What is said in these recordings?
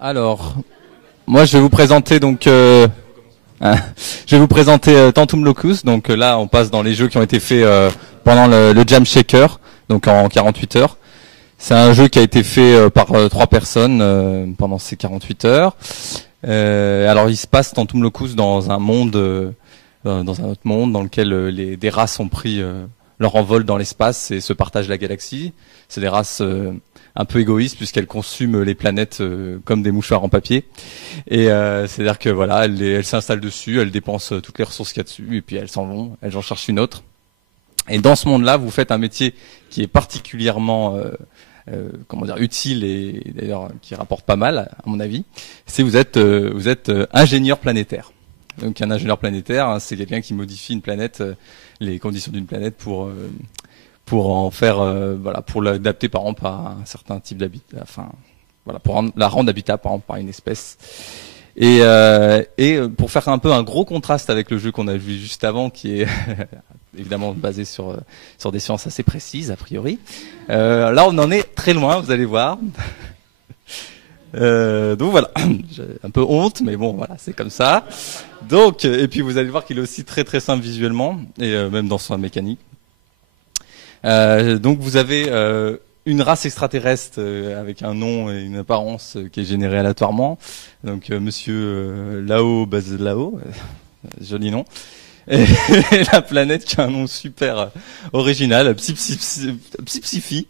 Alors, moi je vais vous présenter je vais vous présenter Tantum Locus. Donc là, on passe dans les jeux qui ont été faits pendant le Jam Shaker, donc en 48 heures. C'est un jeu qui a été fait par 3 personnes pendant ces 48 heures. Alors, il se passe Tantum Locus dans un monde, dans un autre monde, dans lequel des races ont pris leur envol dans l'espace et se partagent la galaxie. C'est des races un peu égoïstes puisqu'elles consument les planètes comme des mouchoirs en papier. Et c'est-à-dire que voilà, elles s'installent dessus, elles dépensent toutes les ressources qu'il y a dessus et puis elles s'en vont, elles en cherchent une autre. Et dans ce monde-là, vous faites un métier qui est particulièrement comment dire, utile et d'ailleurs qui rapporte pas mal, à mon avis. C'est vous êtes ingénieur planétaire. Donc un ingénieur planétaire, hein, c'est quelqu'un qui modifie une planète, les conditions d'une planète pour en faire voilà, pour l'adapter par exemple à un certain type d'habitat, enfin voilà, pour la rendre habitable par exemple par une espèce. Et pour faire un peu un gros contraste avec le jeu qu'on a vu juste avant, qui est évidemment basé sur des sciences assez précises a priori. Là, on en est très loin, vous allez voir. Donc voilà, j'ai un peu honte, mais bon, voilà, c'est comme ça. Donc, et puis vous allez voir qu'il est aussi très très simple visuellement et même dans sa mécanique. Donc vous avez une race extraterrestre avec un nom et une apparence qui est générée aléatoirement. Donc Monsieur Lao Bazlao, joli nom. Et la planète qui a un nom super original, Psipsifi.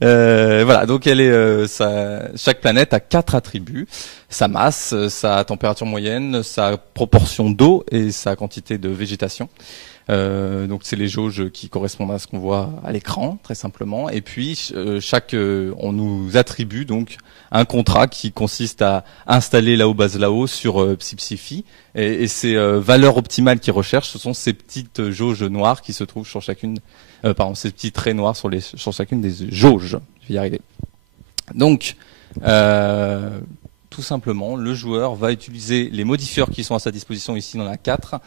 Voilà, donc elle est, chaque planète a 4 attributs: sa masse, sa température moyenne, sa proportion d'eau et sa quantité de végétation. Donc c'est les jauges qui correspondent à ce qu'on voit à l'écran, très simplement. Et puis on nous attribue donc un contrat qui consiste à installer Lao Bazlao sur Psipsifi, et ces valeurs optimales qu'ils recherchent, ce sont ces petites jauges noires qui se trouvent sur chacune, pardon, ces petits traits noirs sur chacune des jauges. Je vais y arriver. Donc tout simplement, le joueur va utiliser les modifieurs qui sont à sa disposition. Ici, il en a 4.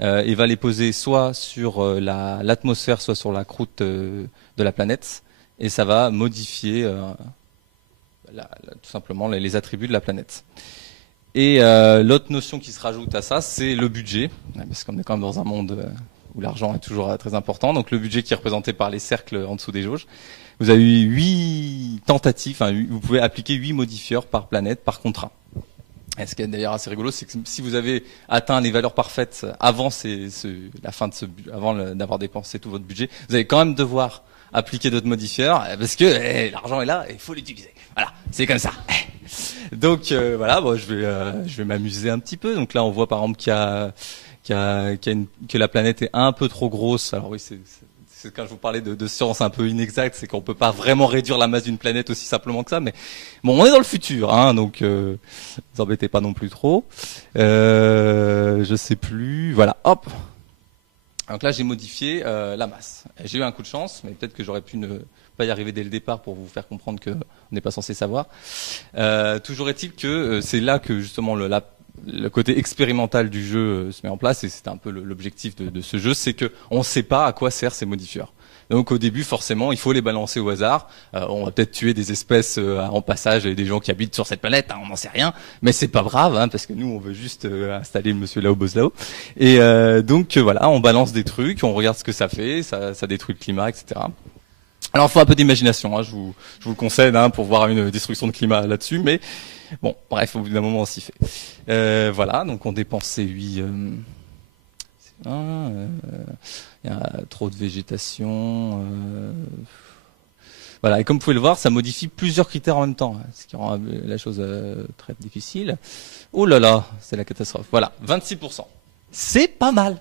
Et va les poser soit sur l'atmosphère, soit sur la croûte de la planète, et ça va modifier tout simplement les attributs de la planète. Et l'autre notion qui se rajoute à ça, c'est le budget, parce qu'on est quand même dans un monde où l'argent est toujours très important. Donc le budget qui est représenté par les cercles en dessous des jauges. Vous avez eu 8 tentatives, vous pouvez appliquer 8 modifieurs par planète, par contrat. Et ce qui est d'ailleurs assez rigolo, c'est que si vous avez atteint les valeurs parfaites avant la fin de avant d'avoir dépensé tout votre budget, vous allez quand même devoir appliquer d'autres modifieurs parce que l'argent est là et il faut l'utiliser. Voilà, c'est comme ça. Donc voilà, bon, je vais m'amuser un petit peu. Donc là, on voit par exemple que la planète est un peu trop grosse. Alors oui, c'est quand je vous parlais de science un peu inexacte, c'est qu'on peut pas vraiment réduire la masse d'une planète aussi simplement que ça. Mais bon, on est dans le futur, hein, donc vous embêtez pas non plus trop. Je sais plus. Voilà, hop. Donc là, j'ai modifié la masse. J'ai eu un coup de chance, mais peut-être que j'aurais pu ne pas y arriver dès le départ pour vous faire comprendre que on n'est pas censé savoir. Toujours est-il que c'est là que justement le côté expérimental du jeu se met en place, et c'est un peu l'objectif de ce jeu, c'est que on ne sait pas à quoi servent ces modifieurs. Donc au début, forcément, il faut les balancer au hasard. On va peut-être tuer des espèces en passage, et des gens qui habitent sur cette planète, hein, on n'en sait rien, mais c'est pas grave, hein, parce que nous, on veut juste installer Monsieur Lao Bazlao. Et donc voilà, on balance des trucs, on regarde ce que ça fait, ça détruit le climat, etc. Alors, il faut un peu d'imagination, hein, je vous le concède, hein, pour voir une destruction de climat là-dessus, mais bon, bref, au bout d'un moment, on s'y fait. Voilà, donc on dépense ces 8... il y a trop de végétation. Voilà, et comme vous pouvez le voir, ça modifie plusieurs critères en même temps, ce qui rend la chose très difficile. Oh là là, c'est la catastrophe. Voilà, 26%. C'est pas mal.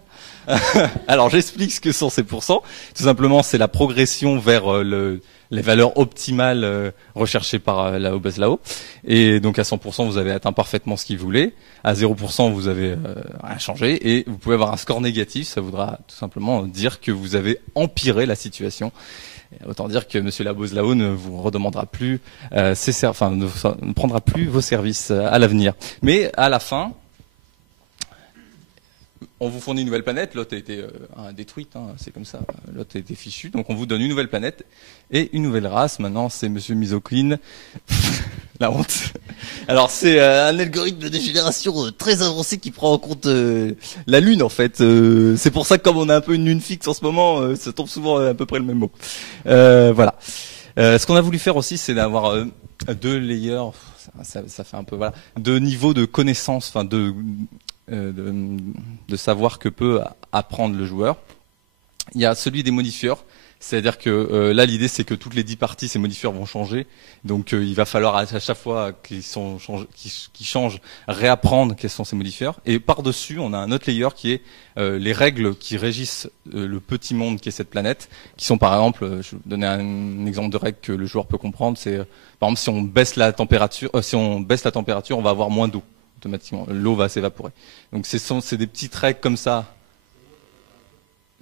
Alors j'explique ce que sont ces pourcents. Tout simplement, c'est la progression vers les valeurs optimales recherchées par Lao Bazlao. Et donc à 100%, vous avez atteint parfaitement ce qu'il voulait. À 0%, vous avez rien changé. Et vous pouvez avoir un score négatif. Ça voudra tout simplement dire que vous avez empiré la situation. Autant dire que Monsieur Lao Bazlao ne vous redemandera plus ne prendra plus vos services à l'avenir. Mais à la fin, on vous fournit une nouvelle planète, l'autre a été détruite, hein, c'est comme ça, l'autre a été fichu, donc on vous donne une nouvelle planète et une nouvelle race. Maintenant, c'est Monsieur Misogyne, La honte. Alors c'est un algorithme de génération très avancé qui prend en compte la lune en fait. C'est pour ça que comme on a un peu une lune fixe en ce moment, ça tombe souvent à peu près le même mot. Voilà. Ce qu'on a voulu faire aussi, c'est d'avoir deux layers. Ça fait un peu voilà, deux niveaux de connaissance, enfin de savoir que peut apprendre le joueur. Il y a celui des modifieurs. C'est-à-dire que là, l'idée, c'est que toutes les 10 parties, ces modifieurs vont changer. Donc, il va falloir à chaque fois qu'ils changent, réapprendre quels sont ces modifieurs. Et par-dessus, on a un autre layer qui est les règles qui régissent le petit monde qui est cette planète, qui sont par exemple, je vais vous donner un exemple de règle que le joueur peut comprendre, c'est par exemple si on baisse la température, on va avoir moins d'eau automatiquement. L'eau va s'évaporer. Donc, c'est des petites règles comme ça.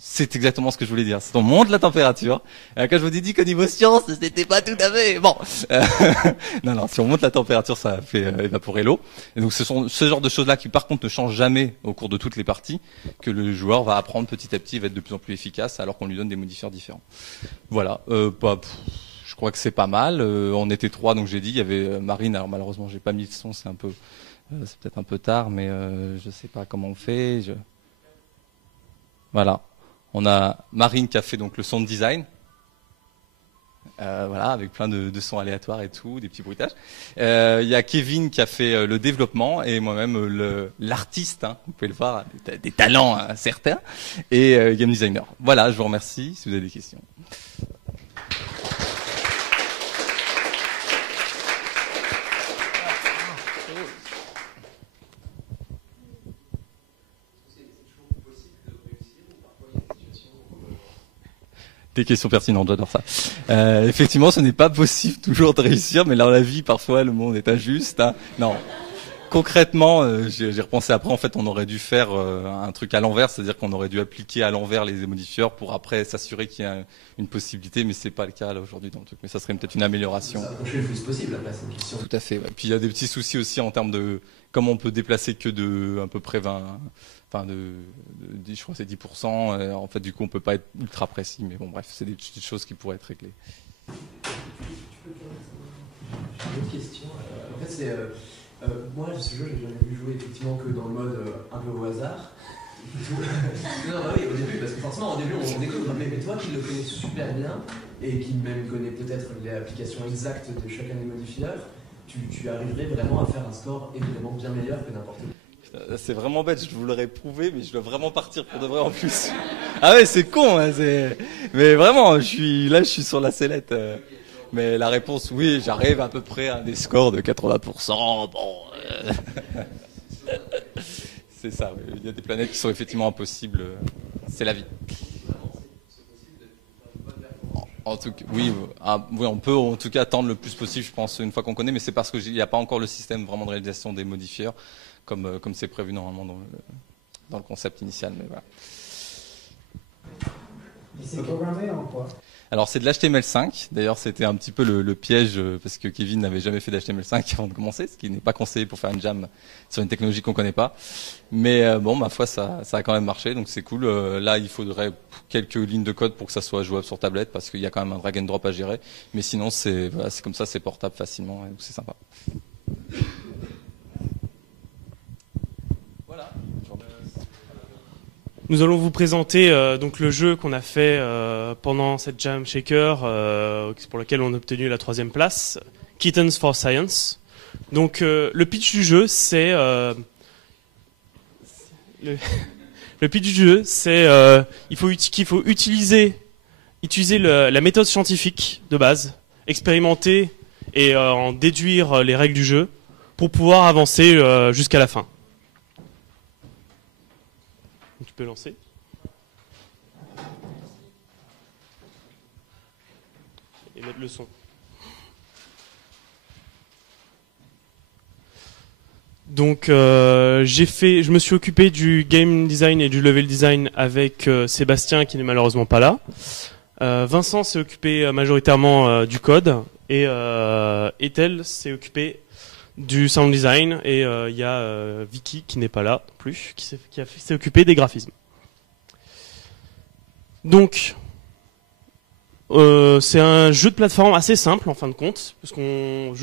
C'est exactement ce que je voulais dire. C'est on monte la température. Et quand je vous ai dit qu'au niveau science, c'était pas tout à fait bon. Non, si on monte la température, ça fait évaporer l'eau. Et donc ce sont ce genre de choses-là qui, par contre, ne changent jamais au cours de toutes les parties, que le joueur va apprendre petit à petit, va être de plus en plus efficace, alors qu'on lui donne des modifieurs différents. Voilà. Je crois que c'est pas mal. On était 3, donc j'ai dit. Il y avait Marine. Alors malheureusement, j'ai pas mis le son. C'est peut-être un peu tard, mais je sais pas comment on fait. Voilà. On a Marine qui a fait donc le sound design, voilà, avec plein de sons aléatoires et tout, des petits bruitages. Il y a Kevin qui a fait le développement et moi-même l'artiste, hein, vous pouvez le voir, des talents certains, et game designer. Voilà, je vous remercie si vous avez des questions. Des questions pertinentes, j'adore ça. Effectivement, ce n'est pas possible toujours de réussir, mais dans la vie, parfois, le monde est injuste. Hein. Non. Concrètement, j'ai repensé après, en fait, on aurait dû faire un truc à l'envers, c'est-à-dire qu'on aurait dû appliquer à l'envers les modifieurs pour après s'assurer qu'il y a une possibilité, mais c'est pas le cas là aujourd'hui dans le truc. Mais ça serait peut-être une amélioration. Ça approcher le plus possible, après, c'est une question. Tout à fait. Ouais. Puis il y a des petits soucis aussi en termes de comment on peut déplacer que de à peu près 20. Enfin, je crois que c'est 10%. En fait, du coup, on peut pas être ultra précis. Mais bon, bref, c'est des petites choses qui pourraient être réglées. J'ai une autre question. En fait, c'est... moi, ce jeu, j'ai jamais vu jouer effectivement que dans le mode un peu au hasard. Non, bah oui, au début, parce que forcément, au début, on découvre. Mais toi qui le connais super bien, et qui même connaît peut-être les applications exactes de chacun des modifieurs, tu arriverais vraiment à faire un score évidemment bien meilleur que n'importe qui. C'est vraiment bête, je vous l'aurais prouvé, mais je dois vraiment partir pour de vrai en plus. Ah ouais, c'est con, hein, mais vraiment, je suis sur la sellette. Mais la réponse, oui, j'arrive à peu près à des scores de 80%. Bon, c'est ça. Oui. Il y a des planètes qui sont effectivement impossibles. C'est la vie. En tout cas, oui, on peut en tout cas attendre le plus possible, je pense, une fois qu'on connaît, mais c'est parce qu'il n'y a pas encore le système vraiment de réalisation des modifieurs, comme c'est prévu normalement dans le concept initial. Mais voilà. Et c'est programmé en quoi ? Alors c'est de l'HTML5, d'ailleurs c'était un petit peu le piège parce que Kevin n'avait jamais fait d'HTML5 avant de commencer, ce qui n'est pas conseillé pour faire une jam sur une technologie qu'on connaît pas. Mais bon, ma foi ça a quand même marché, donc c'est cool. Là il faudrait quelques lignes de code pour que ça soit jouable sur tablette parce qu'il y a quand même un drag and drop à gérer. Mais sinon c'est comme ça, c'est portable facilement, et c'est sympa. Nous allons vous présenter donc le jeu qu'on a fait pendant cette Jam Shaker, pour lequel on a obtenu la 3e place, Kittens for Science. Donc le pitch du jeu, c'est le pitch du jeu, c'est qu'il faut utiliser la méthode scientifique de base, expérimenter et en déduire les règles du jeu pour pouvoir avancer jusqu'à la fin. Tu peux lancer. Et mettre le son. Donc je me suis occupé du game design et du level design avec Sébastien qui n'est malheureusement pas là. Vincent s'est occupé majoritairement du code et Ethel s'est occupé du sound design et il y a Vicky qui n'est pas là non plus, qui s'est occupé des graphismes. Donc, C'est un jeu de plateforme assez simple en fin de compte, parce qu'on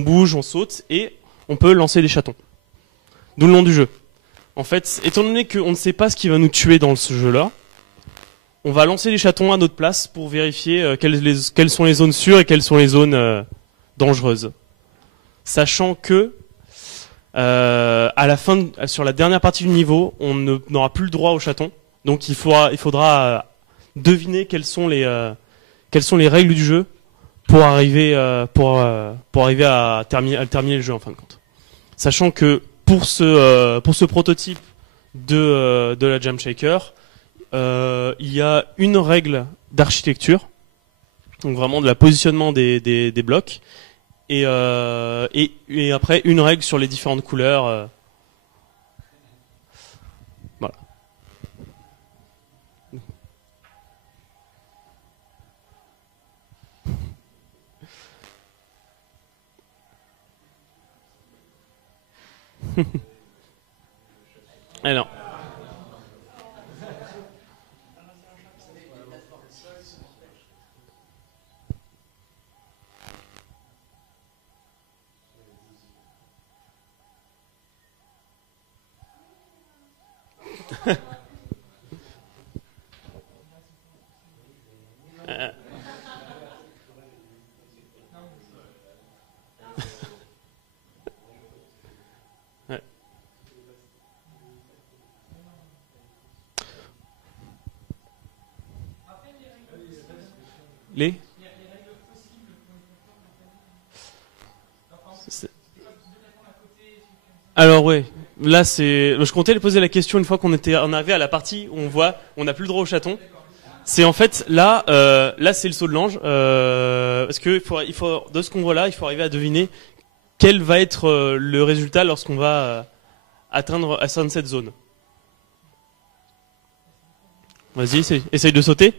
bouge, on saute et on peut lancer des chatons. D'où le nom du jeu. En fait, étant donné qu'on ne sait pas ce qui va nous tuer dans ce jeu-là, on va lancer les chatons à notre place pour vérifier quelles sont les zones sûres et quelles sont les zones dangereuses. Sachant que sur la dernière partie du niveau, on n'aura plus le droit aux chatons. Donc il faudra deviner quelles sont les règles du jeu pour arriver à terminer le jeu en fin de compte. Sachant que pour ce prototype de la Jam Shaker, il y a une règle d'architecture, donc vraiment de la positionnement des blocs, et après une règle sur les différentes couleurs. Voilà. Alors. Ouais. Les Alors ouais, là je comptais poser la question une fois qu'on était arrivé à la partie où on n'a plus le droit au chaton. C'est en fait là c'est le saut de l'ange parce que il faut de ce qu'on voit là, il faut arriver à deviner quel va être le résultat lorsqu'on va atteindre cette zone. Vas-y, essaye de sauter.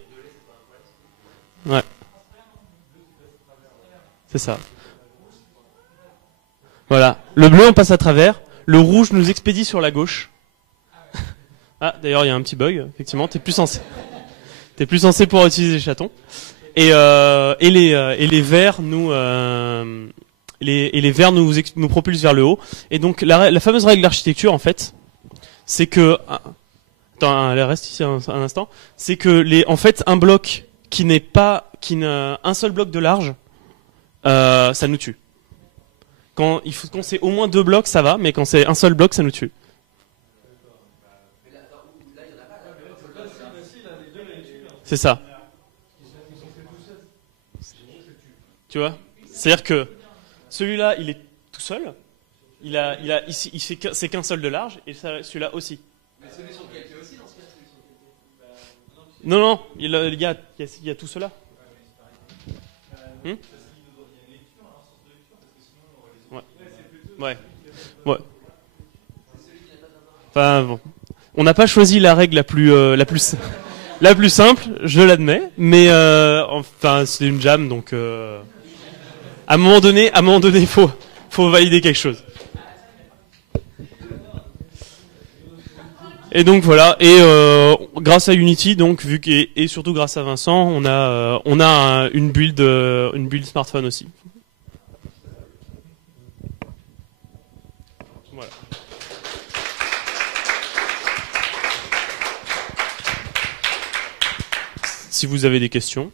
Ouais. C'est ça. Voilà. Le bleu, on passe à travers. Le rouge nous expédie sur la gauche. Ah, d'ailleurs, il y a un petit bug. Effectivement, t'es plus censé pouvoir utiliser les chatons. Et les verts nous nous propulsent vers le haut. Et donc la fameuse règle d'architecture, en fait, c'est que reste ici un instant. C'est que en fait, un bloc qui n'a un seul bloc de large, ça nous tue. Quand c'est au moins 2 blocs, ça va, mais quand c'est un seul bloc, ça nous tue. C'est ça. Tu vois ? C'est-à-dire que celui-là, il est tout seul. C'est qu'un seul de large, et celui-là aussi. Mais celui sur lequel tu es aussi dans ce cas. Non, il y a tout cela. Ouais. Enfin bon, on n'a pas choisi la règle la plus simple, je l'admets, mais enfin c'est une jam, donc à un moment donné, faut valider quelque chose. Et donc voilà, et grâce à Unity, donc et surtout grâce à Vincent, on a une build smartphone aussi. Voilà. Si vous avez des questions.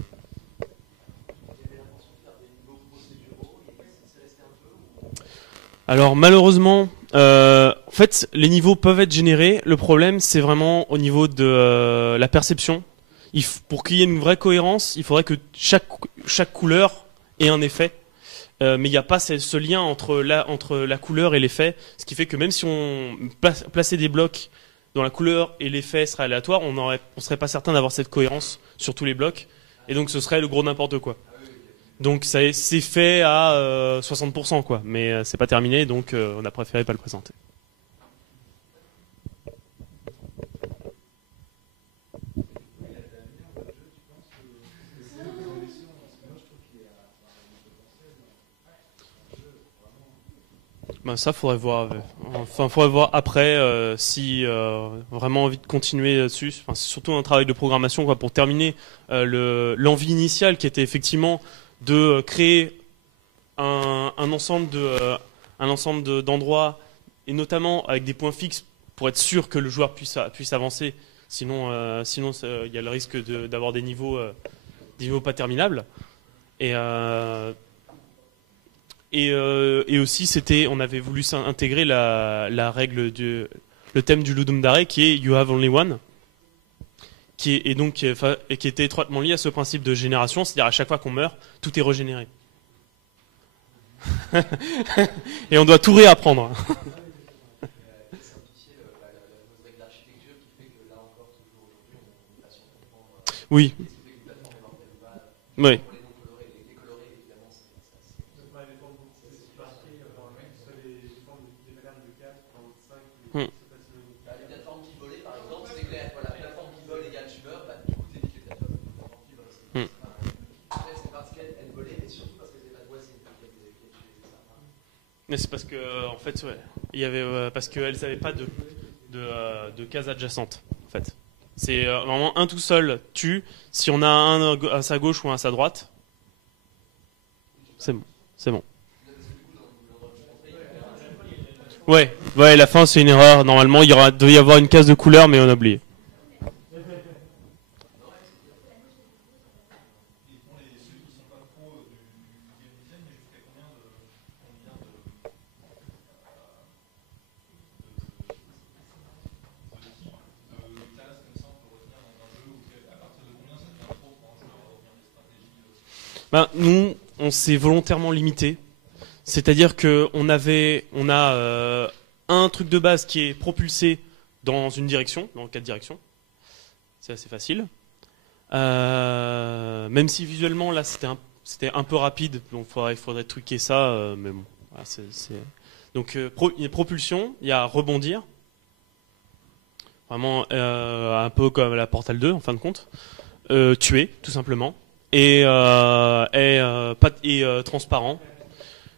Alors malheureusement, en fait, les niveaux peuvent être générés. Le problème, c'est vraiment au niveau de la perception. Pour qu'il y ait une vraie cohérence, il faudrait que chaque couleur ait un effet. Mais il n'y a pas ce lien entre la couleur et l'effet, ce qui fait que même si on plaçait des blocs dont la couleur et l'effet seraient aléatoires, on serait pas certain d'avoir cette cohérence sur tous les blocs, et donc ce serait le gros n'importe quoi. Donc c'est fait à 60%, quoi, mais c'est pas terminé, donc on a préféré pas le présenter. Ben ça, faudrait voir. Enfin, faudrait voir après si vraiment envie de continuer dessus. Enfin, c'est surtout un travail de programmation, quoi, pour terminer l'envie initiale qui était effectivement de créer un ensemble d'endroits et notamment avec des points fixes pour être sûr que le joueur puisse avancer. Sinon, il y a le risque d'avoir des niveaux pas terminables. Et aussi, on avait voulu intégrer la règle le thème du Ludum Dare qui est You Have Only One, qui était étroitement lié à ce principe de génération, c'est-à-dire à chaque fois qu'on meurt, tout est régénéré. Et on doit tout réapprendre. Oui. Oui. Les plateformes qui volaient, par exemple, c'est clair. Voilà, plateforme qui vole égale tumeur, bah, du coup, t'évites les plateformes qui volent. Après, c'est parce qu'elles volaient, mais surtout parce qu'elles n'étaient pas voisines. Mais c'est parce que, en fait, ouais, il y avait parce qu'elles n'avaient pas de cases adjacentes, en fait. C'est vraiment un tout seul tue. Si on a un à sa gauche ou un à sa droite, c'est bon. C'est bon. Ouais, la fin c'est une erreur. Normalement, devait y avoir une case de couleur, mais on a oublié. Ben, nous, on s'est volontairement limité. C'est-à-dire qu'on a un truc de base qui est propulsé dans une direction, dans 4 directions. C'est assez facile. Même si visuellement, là, c'était un peu rapide, donc il faudrait truquer ça, mais bon. Voilà, Donc, il y a propulsion, il y a rebondir. Vraiment, un peu comme la Portal 2, en fin de compte. Tuer, tout simplement. Et transparent.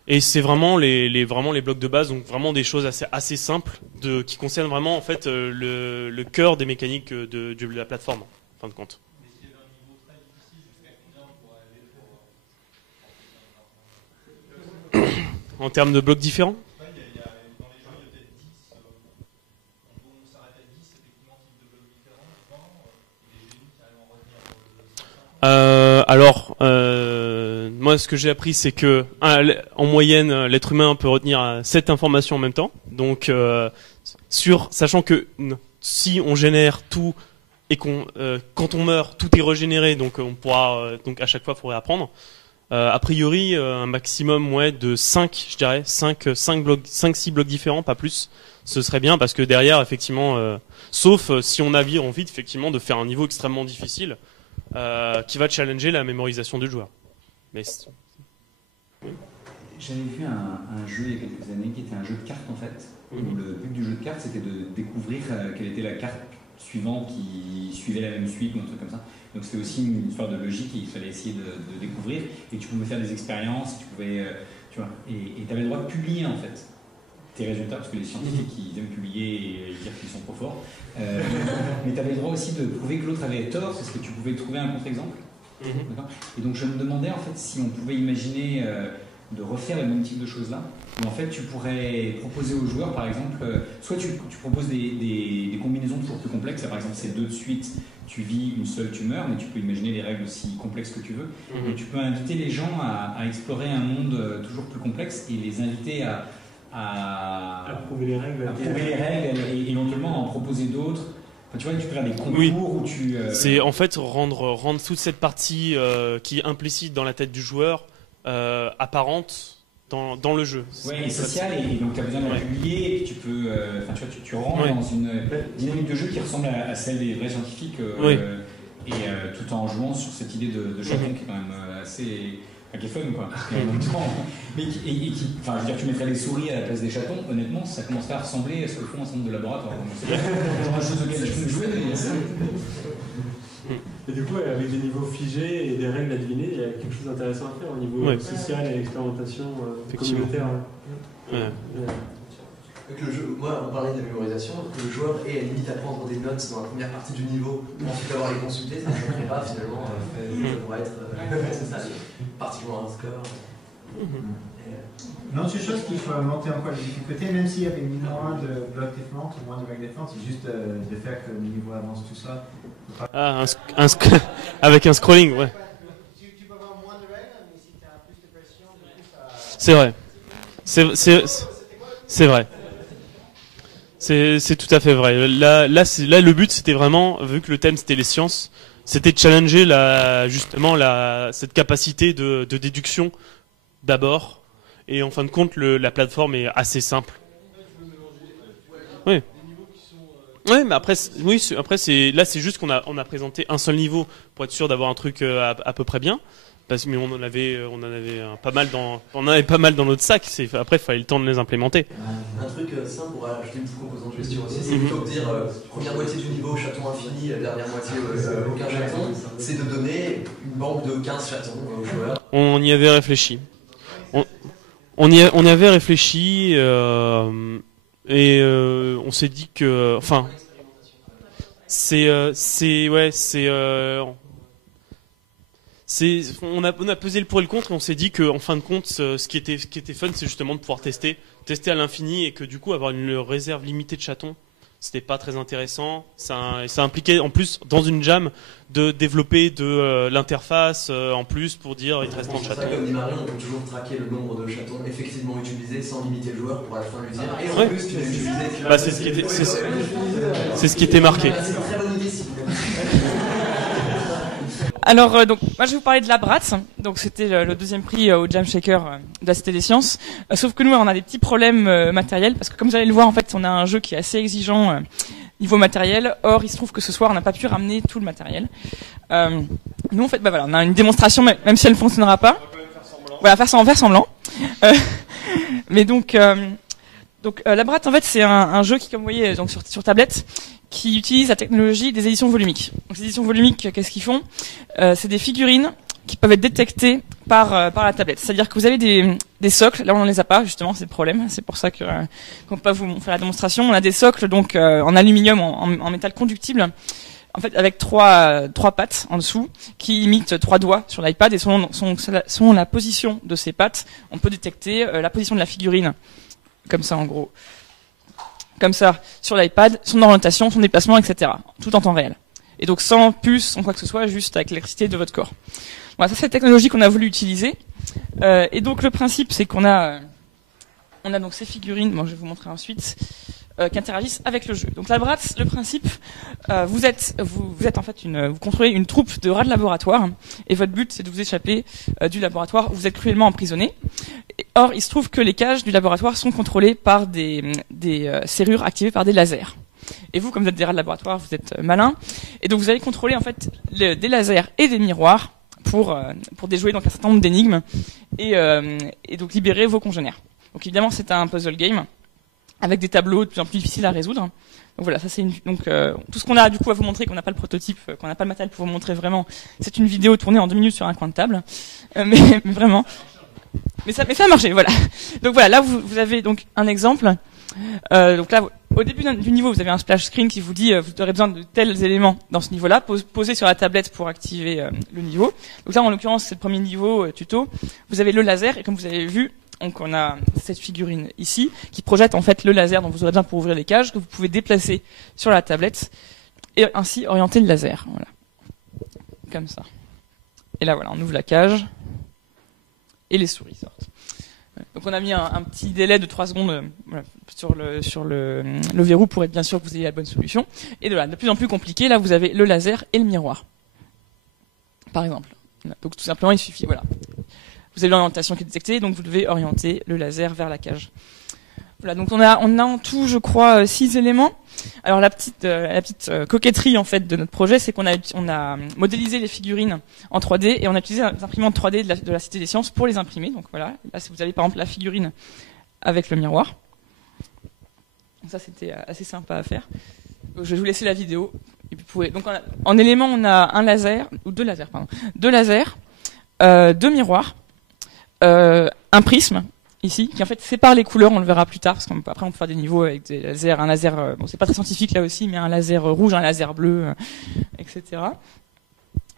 Et c'est vraiment les blocs de base, donc vraiment des choses assez simples qui concernent vraiment en fait le cœur des mécaniques de la plateforme, en fin de compte. En termes de blocs différents? Moi, ce que j'ai appris, c'est que en moyenne, l'être humain peut retenir 7 informations en même temps. Donc, sachant que si on génère tout et quand on meurt, tout est régénéré, donc on pourra, donc à chaque fois, il faudrait apprendre. A priori, un maximum de 5, je dirais, 5-6 blocs différents, pas plus. Ce serait bien parce que derrière, effectivement, sauf si on a envie, effectivement, de faire un niveau extrêmement difficile. Qui va challenger la mémorisation du joueur. Mais j'avais vu un jeu il y a quelques années qui était un jeu de cartes en fait, où le but du jeu de cartes c'était de découvrir quelle était la carte suivante qui suivait la même suite ou un truc comme ça. Donc c'était aussi une histoire de logique qu'il fallait essayer de découvrir, et tu pouvais faire des expériences, tu pouvais, tu vois, et tu avais le droit de publier en fait tes résultats, parce que les scientifiques ils aiment publier et dire qu'ils sont trop forts. Mais tu avais le droit aussi de prouver que l'autre avait tort, parce que tu pouvais trouver un contre-exemple. Et donc je me demandais en fait si on pouvait imaginer de refaire le même type de choses là, où en fait tu pourrais proposer aux joueurs par exemple, soit tu proposes des combinaisons toujours plus complexes, par exemple c'est 2 de suite, tu vis une seule, tu meurs, mais tu peux imaginer les règles aussi complexes que tu veux. Et tu peux inviter les gens à explorer un monde toujours plus complexe et les inviter à prouver les règles, et éventuellement à en proposer d'autres. Enfin, tu vois, tu peux faire des concours où tu... C'est en fait rendre toute cette partie qui est implicite dans la tête du joueur apparente dans le jeu. Oui, et social, et donc tu as besoin de la publier, et tu peux... tu rentres dans une dynamique de jeu qui ressemble à celle des vrais scientifiques, et tout en jouant sur cette idée de chaton qui est quand même assez... qui est fun quoi, mais enfin, je veux dire, tu mettrais des souris à la place des chatons, honnêtement ça commencerait à ressembler à ce que font un centre de laboratoire. C'est genre un jeu auquel je peux jouer, Et du coup, avec des niveaux figés et des règles à deviner, il y a quelque chose d'intéressant à faire au niveau social et expérimentation communautaire. Ouais. Que le jeu, moi, on parlait de mémorisation, que le joueur ait à la limite à prendre des notes dans la première partie du niveau, ensuite avoir les consulter, ça ne changerait pas finalement. Ça pourrait être c'est ça, particulièrement un score. Une autre chose qu'il faut monter encore la difficulté, même s'il y avait moins de blocs défense, moins de règles défense, c'est juste de faire que le niveau avance tout ça. Ah, avec un scrolling, ouais. Tu peux avoir moins de règles, mais si tu as plus de pression, du coup ça... C'est vrai. C'est vrai. C'est tout à fait vrai. Là, le but, c'était vraiment, vu que le thème c'était les sciences, c'était de challenger justement cette capacité de déduction d'abord, et en fin de compte, la plateforme est assez simple. Oui. Oui, mais après, là, c'est juste qu'on a présenté un seul niveau pour être sûr d'avoir un truc à peu près bien. Mais on en avait pas mal dans notre sac. Après, il fallait le temps de les implémenter. Un truc simple pour ajouter une petite composante de gestion aussi, c'est plutôt de dire première moitié du niveau chaton infini, la dernière moitié aucun chaton, c'est de donner une banque de 15 chatons aux joueurs. On y avait réfléchi. On y avait réfléchi et on s'est dit que, enfin, on a pesé le pour et le contre et on s'est dit que en fin de compte ce qui était fun, c'est justement de pouvoir tester à l'infini, et que du coup avoir une réserve limitée de chatons, c'était pas très intéressant. Ça impliquait en plus dans une jam de développer de l'interface en plus pour dire il te reste tant de chatons. Comme dit Marion, on peut toujours traquer le nombre de chatons effectivement utilisés sans limiter le joueur pour à la fin lui dire et en plus tu l'as utilisé. C'est ce qui était marqué. C'est une très bonne idée si vous voulez. Alors, donc, moi, je vais vous parler de la Bratz. Donc, c'était le deuxième prix au Jam Shaker de la Cité des Sciences. Sauf que nous, on a des petits problèmes matériels, parce que comme vous allez le voir, en fait, on a un jeu qui est assez exigeant niveau matériel. Or, il se trouve que ce soir, on n'a pas pu ramener tout le matériel. Nous, en fait, voilà, on a une démonstration, même si elle ne fonctionnera pas. Voilà, faire semblant. Mais donc, la Bratz, en fait, c'est un jeu qui, comme vous voyez, donc sur tablette, qui utilise la technologie des éditions volumiques. Donc, les éditions volumiques, qu'est-ce qu'ils font? C'est des figurines qui peuvent être détectées par la tablette. C'est-à-dire que vous avez des socles. Là, on ne les a pas, justement, c'est le problème. C'est pour ça qu'on ne peut pas vous faire la démonstration. On a des socles donc en aluminium, en métal conductible, en fait, avec trois pattes en dessous, qui imitent 3 doigts sur l'iPad. Et selon la position de ces pattes, on peut détecter la position de la figurine, comme ça, en gros. Comme ça, sur l'iPad, son orientation, son déplacement, etc. Tout en temps réel. Et donc sans puce, sans quoi que ce soit, juste avec l'électricité de votre corps. Voilà, ça c'est la technologie qu'on a voulu utiliser. Et donc le principe, c'est qu'on a donc ces figurines, bon, je vais vous montrer ensuite, qui interagissent avec le jeu. Donc la Bratz, le principe, vous êtes en fait vous contrôlez une troupe de rats de laboratoire, et votre but c'est de vous échapper du laboratoire où vous êtes cruellement emprisonné. Or, il se trouve que les cages du laboratoire sont contrôlées par des serrures activées par des lasers. Et vous, comme vous êtes des rats de laboratoire, vous êtes malins, et donc vous allez contrôler en fait des lasers et des miroirs pour déjouer donc un certain nombre d'énigmes et donc libérer vos congénères. Donc évidemment, c'est un puzzle game avec des tableaux de plus en plus difficiles à résoudre. Donc voilà, ça c'est tout ce qu'on a du coup à vous montrer, qu'on n'a pas le prototype, qu'on n'a pas le matériel pour vous montrer vraiment. C'est une vidéo tournée en 2 minutes sur un coin de table, mais vraiment. Mais ça a marché, voilà. Donc voilà, là vous avez donc un exemple. Donc là, au début du niveau, vous avez un splash screen qui vous dit vous aurez besoin de tels éléments dans ce niveau-là, posez sur la tablette pour activer le niveau. Donc là, en l'occurrence, c'est le premier niveau tuto. Vous avez le laser, et comme vous avez vu, donc on a cette figurine ici qui projette en fait le laser dont vous aurez besoin pour ouvrir les cages, que vous pouvez déplacer sur la tablette et ainsi orienter le laser. Voilà, comme ça. Et là, voilà, on ouvre la cage et les souris sortent. Donc on a mis un petit délai de 3 secondes voilà, sur le verrou pour être bien sûr que vous ayez la bonne solution. Et de plus en plus compliqué, là vous avez le laser et le miroir, par exemple. Donc tout simplement il suffit, voilà. Vous avez l'orientation qui est détectée, donc vous devez orienter le laser vers la cage. Voilà, donc on a en tout, je crois, 6 éléments. Alors la petite coquetterie en fait de notre projet, c'est qu'on a modélisé les figurines en 3D et on a utilisé les imprimantes 3D de la Cité des Sciences pour les imprimer. Donc voilà, là vous avez par exemple la figurine avec le miroir. Donc ça c'était assez sympa à faire. Donc, je vais vous laisser la vidéo Et puis, donc en élément, on a un laser, ou deux lasers, pardon. Deux lasers, deux miroirs, un prisme, ici, qui en fait sépare les couleurs, on le verra plus tard, parce qu'après on peut faire des niveaux avec des lasers, un laser, bon c'est pas très scientifique là aussi, mais un laser rouge, un laser bleu, etc.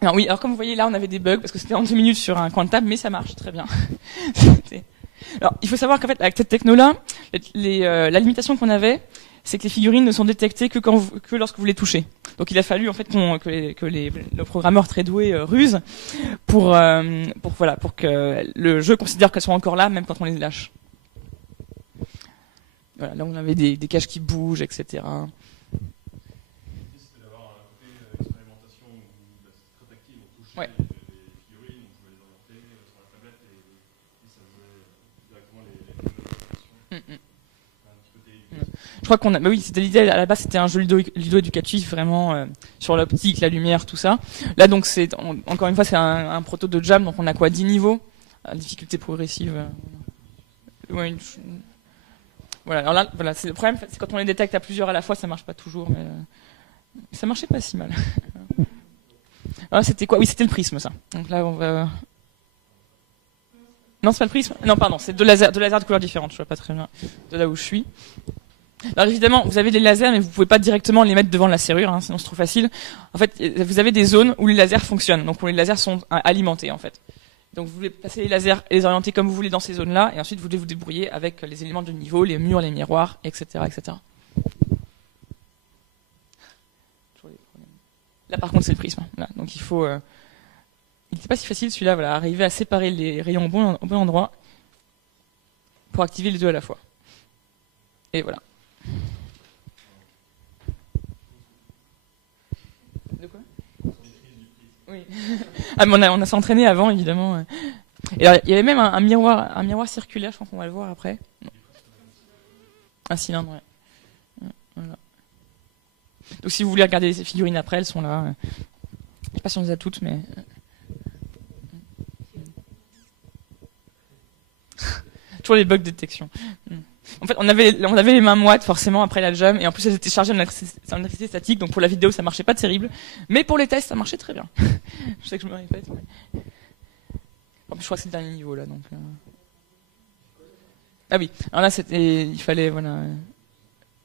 Alors oui, alors comme vous voyez là, on avait des bugs, parce que c'était en 2 minutes sur un coin de table, mais ça marche très bien. Alors, il faut savoir qu'en fait, avec cette techno-là, la limitation qu'on avait, c'est que les figurines ne sont détectées que lorsque vous les touchez. Donc il a fallu en fait nos programmeurs très doués rusent pour que le jeu considère qu'elles sont encore là, même quand on les lâche. Voilà, là on avait des caches qui bougent, etc. C'était d'avoir un côté expérimentation où c'est très tactile, on touche les figurines, on pouvait les orienter sur la tablette et ça faisait directement les Je crois qu'on a, bah oui, c'était l'idée à la base, c'était un jeu ludo éducatif vraiment sur l'optique, la lumière, tout ça. Là donc c'est encore une fois c'est un proto de Jam, donc on a quoi 10 niveaux, difficulté progressive. Ouais, voilà. Alors là, voilà, c'est le problème, c'est quand on les détecte à plusieurs à la fois, ça marche pas toujours, mais ça marchait pas si mal. Alors c'était quoi? Oui, c'était le prisme ça. Donc là on va. Non, c'est pas le prisme. Non, pardon, c'est deux lasers de couleurs différentes. Je vois pas très bien de là où je suis. Alors évidemment, vous avez des lasers, mais vous pouvez pas directement les mettre devant la serrure, hein, sinon c'est trop facile. En fait, vous avez des zones où les lasers fonctionnent, donc où les lasers sont alimentés en fait. Donc vous voulez passer les lasers et les orienter comme vous voulez dans ces zones-là, et ensuite vous devez vous débrouiller avec les éléments du niveau, les murs, les miroirs, etc., etc. Là par contre c'est le prisme. Là. Donc il faut. Il n'était pas si facile celui-là, voilà, arriver à séparer les rayons au bon endroit pour activer les deux à la fois. Et voilà. De quoi? Oui. Ah mais on a s'entraîné avant évidemment. Et alors, il y avait même un miroir circulaire, je pense qu'on va le voir après. Non. Un cylindre, ouais. Voilà. Donc si vous voulez regarder ces figurines après, elles sont là. Je sais pas si on les a toutes, mais. Toujours les bugs de détection. En fait, on avait les mains moites forcément après la jam, et en plus elles étaient chargées en électricité statique, donc pour la vidéo ça marchait pas terrible, mais pour les tests ça marchait très bien. Je sais que je me répète. Mais... En plus, je crois que c'est le dernier niveau là, donc. Ah oui. Alors là il fallait voilà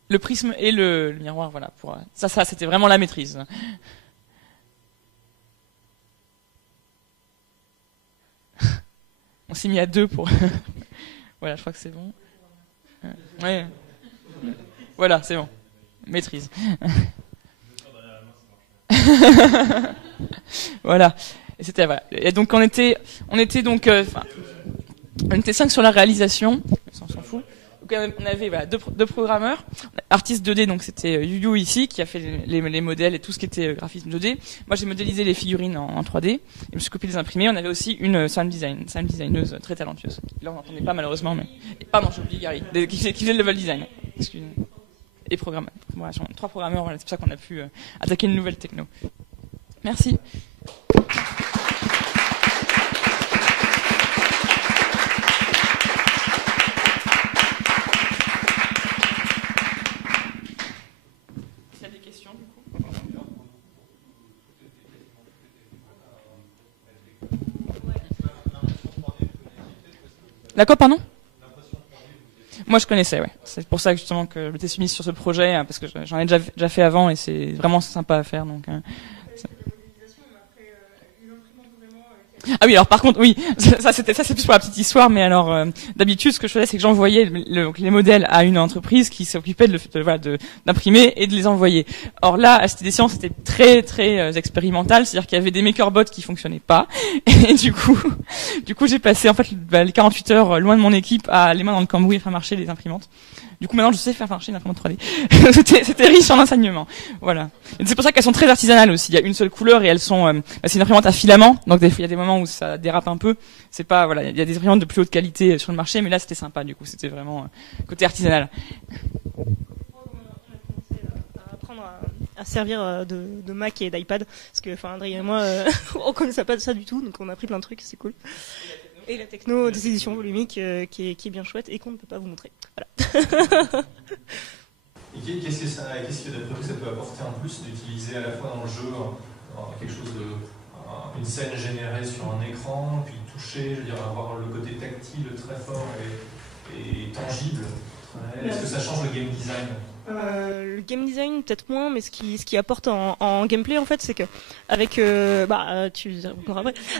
le prisme et le miroir, voilà pour ça c'était vraiment la maîtrise. On s'est mis à 2 pour. Voilà, je crois que c'est bon. Ouais. Voilà, c'est bon. Maîtrise. Voilà. Et c'était voilà. Et donc on était donc on était 5 sur la réalisation. On s'en fout. Donc on avait voilà, deux programmeurs, artiste 2D, donc c'était Yu ici qui a fait les modèles et tout ce qui était graphisme 2D. Moi j'ai modélisé les figurines en 3D et je me suis copié les imprimés. On avait aussi une sound designeuse très talentueuse. Là on n'entendait pas malheureusement, mais pardon, j'ai oublié Gary qui faisait le level design. Excusez-moi. Et programmation. 3 programmeurs, voilà, c'est pour ça qu'on a pu attaquer une nouvelle techno. Merci. D'accord, pardon? Moi, je connaissais, ouais. C'est pour ça que, justement que je m'étais soumise sur ce projet, hein, parce que j'en ai déjà fait avant et c'est vraiment sympa à faire. Donc, Ah oui, alors par contre, oui, ça c'est plus pour la petite histoire, mais alors d'habitude, ce que je faisais, c'est que j'envoyais les modèles à une entreprise qui s'occupait d'imprimer et de les envoyer. Or là, à cette édition, c'était très très expérimental, c'est-à-dire qu'il y avait des makerbots qui fonctionnaient pas, et du coup, j'ai passé en fait les 48 heures loin de mon équipe à les mains dans le cambouis et faire marcher les imprimantes. Du coup, maintenant, je sais faire marcher une imprimante 3D. C'était riche en enseignement. Voilà. Et c'est pour ça qu'elles sont très artisanales aussi. Il y a une seule couleur et elles sont, c'est une imprimante à filament. Donc, il y a des moments où ça dérape un peu. C'est pas, voilà, il y a des imprimantes de plus haute qualité sur le marché, mais là, c'était sympa. Du coup, c'était vraiment côté artisanal. À servir de Mac et d'iPad, parce que, enfin, Adrien et moi, on connaissait pas de ça du tout, donc on a appris plein de trucs, c'est cool. Et la techno des éditions volumiques qui est bien chouette et qu'on ne peut pas vous montrer. Voilà. Et qu'est-ce que d'après vous ça peut apporter en plus d'utiliser à la fois dans le jeu quelque chose une scène générée sur un écran, puis toucher, je veux dire, avoir le côté tactile très fort et tangible. Est-ce que ça change le game design ? Le game design peut-être moins, mais ce qui apporte en gameplay en fait, c'est que avec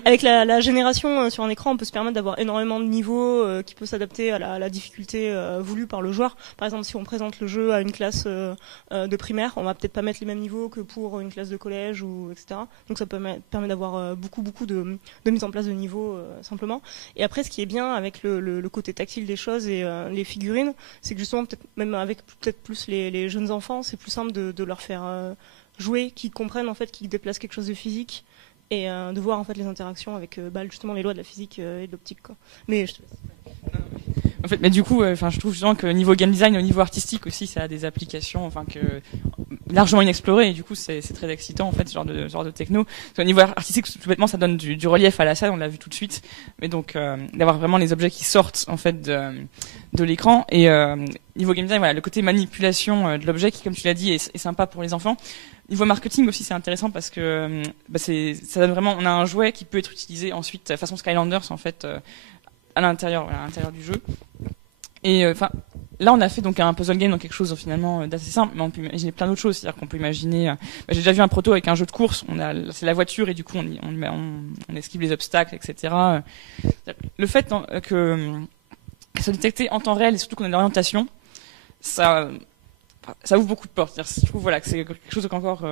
avec la génération sur un écran, on peut se permettre d'avoir énormément de niveaux qui peut s'adapter à la difficulté voulue par le joueur. Par exemple, si on présente le jeu à une classe de primaire, on va peut-être pas mettre les mêmes niveaux que pour une classe de collège ou etc. Donc ça permet d'avoir beaucoup de mise en place de niveaux simplement. Et après, ce qui est bien avec le côté tactile des choses et les figurines, c'est que justement peut-être même avec peut-être plus les jeunes enfants, c'est plus simple de leur faire jouer, qu'ils comprennent en fait qu'ils déplacent quelque chose de physique et de voir en fait les interactions avec justement les lois de la physique et de l'optique quoi. Mais en fait, mais du coup, je trouve justement que au niveau game design, au niveau artistique aussi, ça a des applications, largement inexplorées. Et du coup, c'est très excitant en fait, ce genre de techno. Au niveau artistique, tout bêtement, ça donne du relief à la scène. On l'a vu tout de suite. Mais donc, d'avoir vraiment les objets qui sortent en fait de l'écran. Et niveau game design, voilà, le côté manipulation de l'objet, qui, comme tu l'as dit, est sympa pour les enfants. Niveau marketing aussi, c'est intéressant parce que ça donne vraiment. On a un jouet qui peut être utilisé ensuite façon Skylanders en fait. À l'intérieur du jeu. Et là, on a fait donc un puzzle game, donc quelque chose finalement d'assez simple, mais on peut imaginer plein d'autres choses. C'est-à-dire qu'on peut imaginer. J'ai déjà vu un proto avec un jeu de course. C'est la voiture et du coup on esquive les obstacles, etc. Le fait que ça soit détecté en temps réel et surtout qu'on ait de l'orientation, ça ouvre beaucoup de portes. Je trouve que c'est quelque chose qu'encore.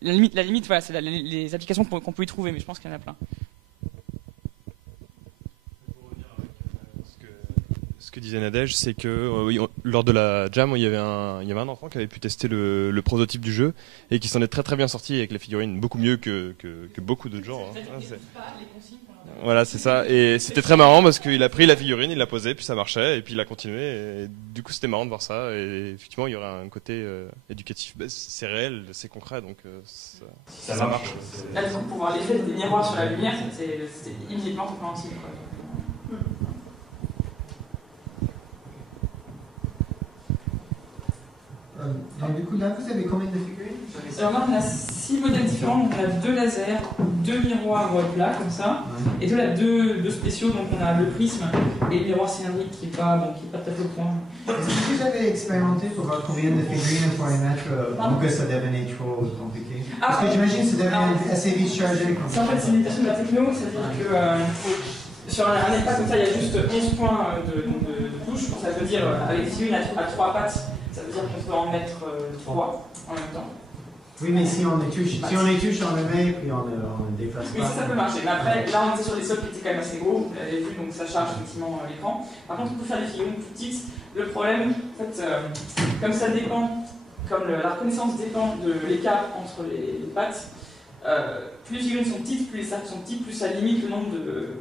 La limite, voilà, c'est les applications qu'on peut y trouver, mais je pense qu'il y en a plein. Ce que disait Nadège, c'est que lors de la jam, il y avait un enfant qui avait pu tester le prototype du jeu et qui s'en est très très bien sorti avec les figurines, beaucoup mieux que beaucoup d'autres gens. Voilà, c'est ça. Et c'était très marrant parce qu'il a pris la figurine, il l'a posée, puis ça marchait, et puis il a continué. Et du coup, c'était marrant de voir ça. Et effectivement, il y aurait un côté éducatif. C'est réel, c'est concret, donc ça marche. Là, pour pouvoir l'effet des miroirs sur la lumière, c'était immédiatement compréhensible. Du coup, là, vous avez combien de figurines? Alors là, on a 6 modèles différents. Donc on a 2 lasers, 2 miroirs plats comme ça, et deux spéciaux. Donc on a le prisme et le miroir cylindrique qui est pas tout à fait au point. Est-ce que vous avez expérimenté pour voir combien de figurines il faut y mettre ou que ça devenait trop compliqué? Parce que j'imagine que ça devient assez vite chargé. Ça, en fait, c'est une limitation de la techno, c'est-à-dire que sur un iPad comme ça, il y a juste 11 points de touche. Ça veut dire avec des figurines à 3 pattes. Ça veut dire qu'on peut en mettre 3 en même temps. Oui, mais si on les touche, on le met et puis on ne déplace pas. Oui, ça peut marcher. Mais après, là, on était sur des socles qui étaient quand même assez gros, vous l'avez vu, donc ça charge effectivement l'écran. Par contre, on peut faire des figurines plus petites. Le problème, en fait, comme ça dépend, la reconnaissance dépend de l'écart entre les pattes, plus les figurines sont petites, plus les cercles sont petits, plus ça limite le nombre de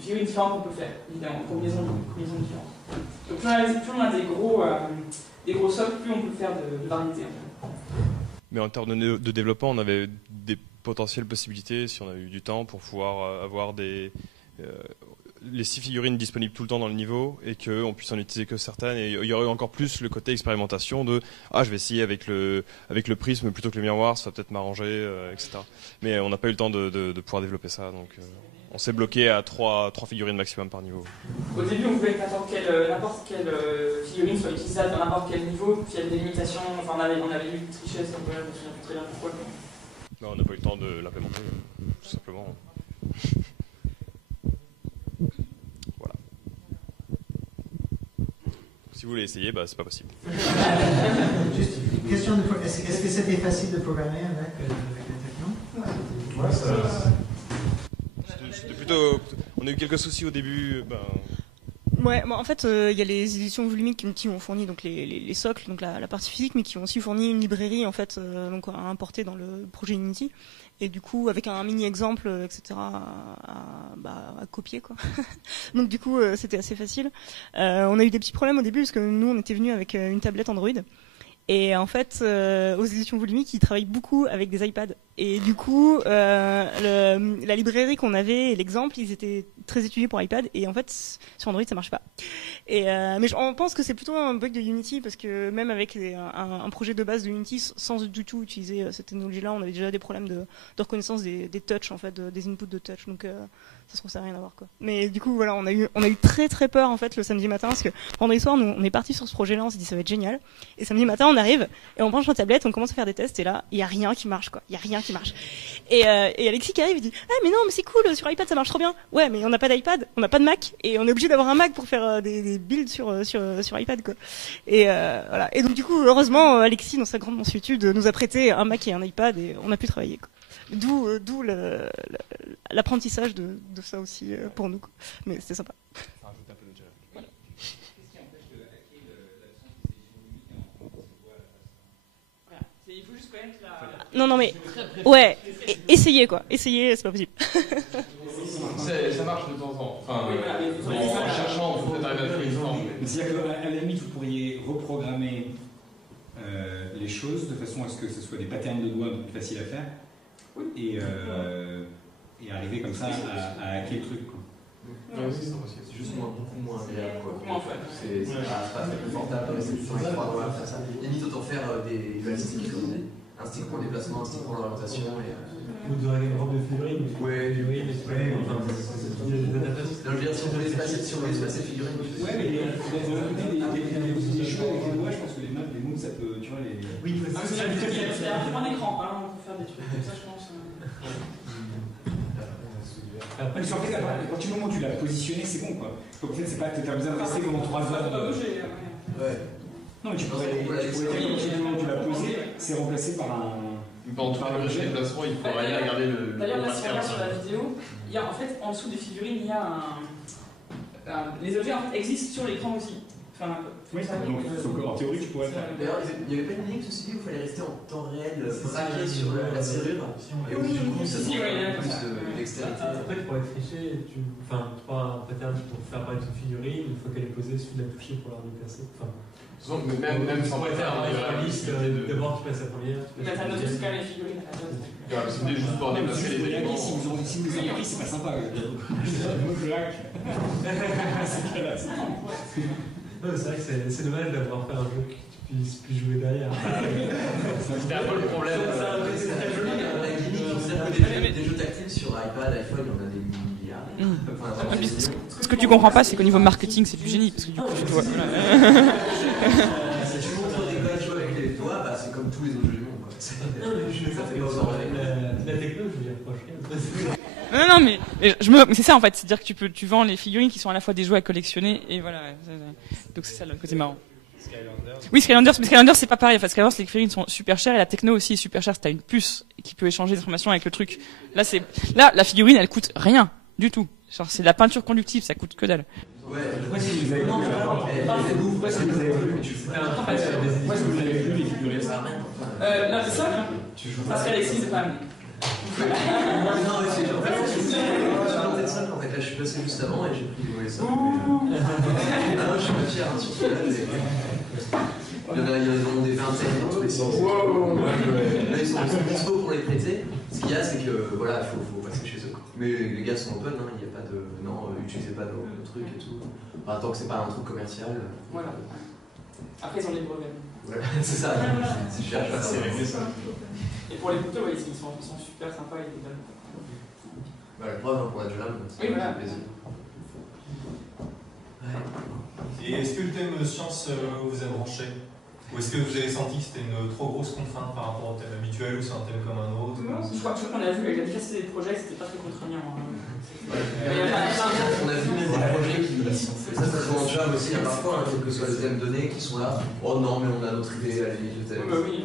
figurines différentes qu'on peut faire, évidemment, combinaisons différentes. Donc plus on a des gros socles, plus on peut faire de variété. Mais en termes de développement, on avait des potentielles possibilités, si on avait eu du temps, pour pouvoir avoir les 6 figurines disponibles tout le temps dans le niveau et qu'on puisse en utiliser que certaines. Et il y aurait encore plus le côté expérimentation de je vais essayer avec le prisme plutôt que le miroir, ça va peut-être m'arranger, etc. Mais on n'a pas eu le temps de pouvoir développer ça. Donc on s'est bloqué à 3 figurines maximum par niveau. Au début, on voulait que n'importe quelle figurine soit utilisable dans n'importe quel niveau, puis il y avait des limitations, on avait eu triché à ce niveau-là, je me souviens plus très bien pourquoi. Non, on n'a pas eu le temps de l'implémenter, tout simplement. Voilà. Si vous voulez essayer, c'est pas possible. Juste une question, est-ce que c'était facile de programmer avec la techno? Ouais, c'était plutôt. On a eu quelques soucis au début. Ouais, en fait, il y a les éditions Volumic qui ont fourni donc les socles, donc la partie physique, mais qui ont aussi fourni une librairie en fait, donc à importer dans le projet Unity, et du coup avec un mini exemple, etc. à copier quoi. Donc du coup, c'était assez facile. On a eu des petits problèmes au début parce que nous on était venus avec une tablette Android. Et en fait, aux éditions Volumique, ils travaillent beaucoup avec des iPads. Et du coup, la librairie qu'on avait et l'exemple, ils étaient très étudiés pour iPad. Et en fait, sur Android, ça marche pas. Mais on pense que c'est plutôt un bug de Unity, parce que même avec un projet de base de Unity, sans du tout utiliser cette technologie-là, on avait déjà des problèmes de reconnaissance des touch, en fait, des inputs de touch. Donc, ça se trouve, ça n'a rien à voir, quoi. Mais du coup, voilà, on a eu très très peur, en fait, le samedi matin, parce que vendredi soir, nous, on est parti sur ce projet-là, on s'est dit ça va être génial. Et samedi matin, on arrive et on branche la tablette, on commence à faire des tests, et là, il y a rien qui marche, quoi. Il y a rien qui marche. Et Alexis qui arrive, il dit mais non, mais c'est cool, sur iPad ça marche trop bien. Ouais, mais on n'a pas d'iPad, on n'a pas de Mac, et on est obligé d'avoir un Mac pour faire des builds sur iPad, quoi. Et voilà. Et donc du coup, heureusement, Alexis, dans sa grande mansuétude, nous a prêté un Mac et un iPad, et on a pu travailler, quoi. D'où l'apprentissage de ça aussi pour nous, quoi. Mais c'était sympa. Voilà. Il faut juste connaître la... Non, mais ouais, essayez, quoi. Essayez, c'est pas possible. Ça marche de temps en temps. Enfin, en cherchant, on peut arriver à trouver une forme. C'est-à-dire qu'à la limite, vous pourriez reprogrammer les choses de façon à ce que ce soit des patterns de doigts plus faciles à faire. Et arriver comme ça à hacker le truc, quoi. C'est juste beaucoup moins agréable, quoi. C'est pas très confortable de rester sur les trois doigts à faire ça. Limite, autant faire des dual sticks, comme on dit. Un stick pour le déplacement, un stick pour l'orientation. Ou de une robe de figurine. Ouais, figurine, mais c'est non, je veux dire, si on voulait se passer de figurine. Ouais, mais d'un côté, des jeux avec les doigts, je pense que les mots, ça peut, tu vois, les... Oui, c'est un écran, hein, on peut faire des trucs comme ça, je pense. Après, en fait, à partir du moment où tu l'as positionné, c'est bon, quoi. Donc, en fait, c'est pas que tu as besoin de rester pendant 3 heures. Ouais. Non, mais tu pourrais dire qu'à partir du moment où tu l'as posé, c'est remplacé par un... Dans tout le déplacement, il faudrait aller regarder le... D'ailleurs, là, si on regarde sur la vidéo, il y a, en fait, en dessous des figurines, il y a les objets, en fait, existent sur l'écran aussi. Enfin, oui, donc en théorie, tu pourrais faire. D'ailleurs, il n'y avait pas une ligne, ceci dit, où il fallait rester en temps réel, braqué sur la serrure. Et du coup, ça demande plus de dextérité. Après, pour être triché, tu prends un pattern pour faire apparaître une figurine, une fois qu'elle est posée, il suffit de la toucher pour la déplacer. Même sans faire la liste, d'abord tu passes la première. Mais t'as noté quand même les figurines à la base. C'est juste pour déplacer les éléments. Si vous ont appris, c'est pas sympa. Je hack. C'est vrai que c'est dommage d'avoir fait un jeu que tu puisses plus jouer derrière. C'était un peu le problème. Des jeux tactiles sur iPad, iPhone, on a des milliards. Ce que tu comprends pas, c'est qu'au niveau marketing, c'est du génie. Parce que du coup, tu dois. Si tu montres des codes jouer avec les doigts, bah, c'est comme tous les autres jeux du monde. Ça fait pas autant rêver. La techno, je veux dire, franchement. Non, mais c'est ça en fait, c'est-à-dire que tu vends les figurines qui sont à la fois des jouets à collectionner et voilà. Donc c'est ça le côté marrant. Oui, Skylanders, mais Skylanders c'est pas pareil. En fait, Skylanders les figurines sont super chères et la techno aussi est super chère. Si t'as une puce qui peut échanger des informations avec le truc, là la figurine elle coûte rien du tout. Genre c'est de la peinture conductive, ça coûte que dalle. Ouais, pourquoi est-ce que vous avez vu les figurines? Non, c'est ça. Parce qu'Alexis c'est pas amené. Non, mais c'est genre peut-être ça en fait. Là, je suis passé juste avant et j'ai pris les ça. Non, je suis pas fier, surtout là. Il y en a des vingtaines dans tous les sens. Là, ils sont dispo pour les prêter. Ce qu'il y a, c'est que voilà, il faut passer chez eux. Mais les gars sont open, il n'y a pas de. Non, utilisez pas nos trucs et tout. Enfin, tant que c'est pas un truc commercial. Voilà. Après, ils ont les brevets. Voilà, c'est ça. C'est cher, c'est réglé ça. Et pour les couteaux, ils sont super sympas. Bah, la preuve, pour la jam, c'est un plaisir. Et est-ce que le thème science vous a branché? Ou est-ce que vous avez senti que c'était une trop grosse contrainte par rapport au thème habituel ou c'est un thème comme un autre? Non, je crois qu'on a vu avec la diversité des projets, c'était pas très contraignant. On a vu même des projets qui ça se voit en jam aussi, parfois, quel que soit le thème donné, qui sont là. Oh non, mais on a notre idée, à la limite, le thème. Oui,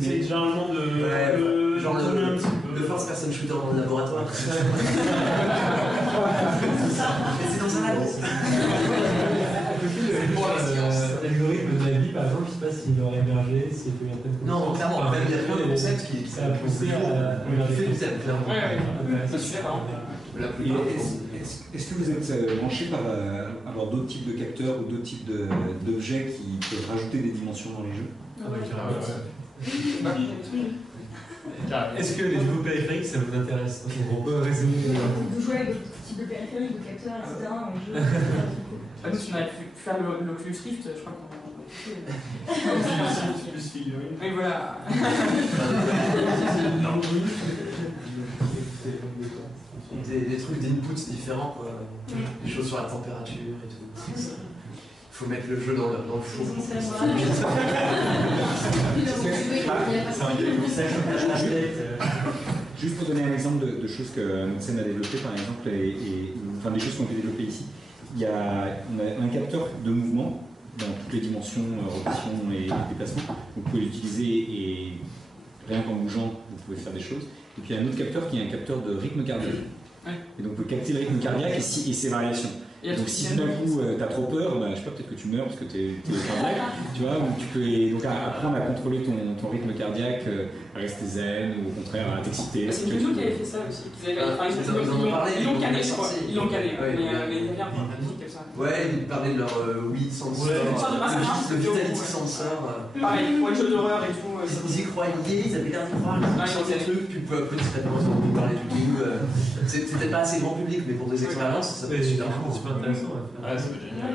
c'est généralement genre le first person shooter dans le laboratoire. Mais c'est dans un labo. L'algorithme de la vie, par exemple, je ne sais pas s'il aurait émergé, s'il y avait peut-être. Non, clairement, même il y a plein de concepts qui ça a poussé à fait du thème, clairement. Ouais, c'est super, La Et plupart. est-ce que vous êtes branché par avoir d'autres types de capteurs ou d'autres types d'objets qui peuvent rajouter des dimensions dans les jeux? Est-ce que les nouveaux périphériques, ça vous intéresse? On peut résumer. Vous jouez avec d'autres types de périphériques, de capteurs, etc. en jeu. Nous, si on avait pu faire l'Oculus Rift, je crois qu'on plus figurine. Oui, voilà. Des trucs d'inputs différents, quoi. Des choses sur la température et tout. Il faut mettre le jeu dans le four. Juste pour donner un exemple de choses que Amundsen a développées, par exemple, enfin des choses qui ont été développées ici, on a un capteur de mouvement dans toutes les dimensions, rotation et déplacement. Vous pouvez l'utiliser et rien qu'en bougeant, vous pouvez faire des choses. Et puis il y a un autre capteur qui est un capteur de rythme cardiaque. Et donc vous pouvez capter le rythme cardiaque et ses variations. Donc si tout d'un coup t'as trop peur, je sais pas, peut-être que tu meurs parce que t'es cardiaque, tu vois, ou tu peux donc apprendre à contrôler ton rythme cardiaque, à rester zen ou au contraire à t'exciter. C'est une vidéo qui avait fait ça aussi. Ils l'ont calé, je crois. Ils l'ont calé, mais il y avait un musique comme ça. Ouais, ils parlaient de leur Wii Sensor, le Vitality Sensor. Pareil, pour les jeux d'horreur et tout. Ils y croyaient, ils avaient l'air d'y croire, ils sortent des trucs, puis peu à peu discrètement ils ont entendu parler du game. C'est peut-être pas assez grand public, mais pour des expériences, ça peut être super intéressant. Ah, ça peut être génial.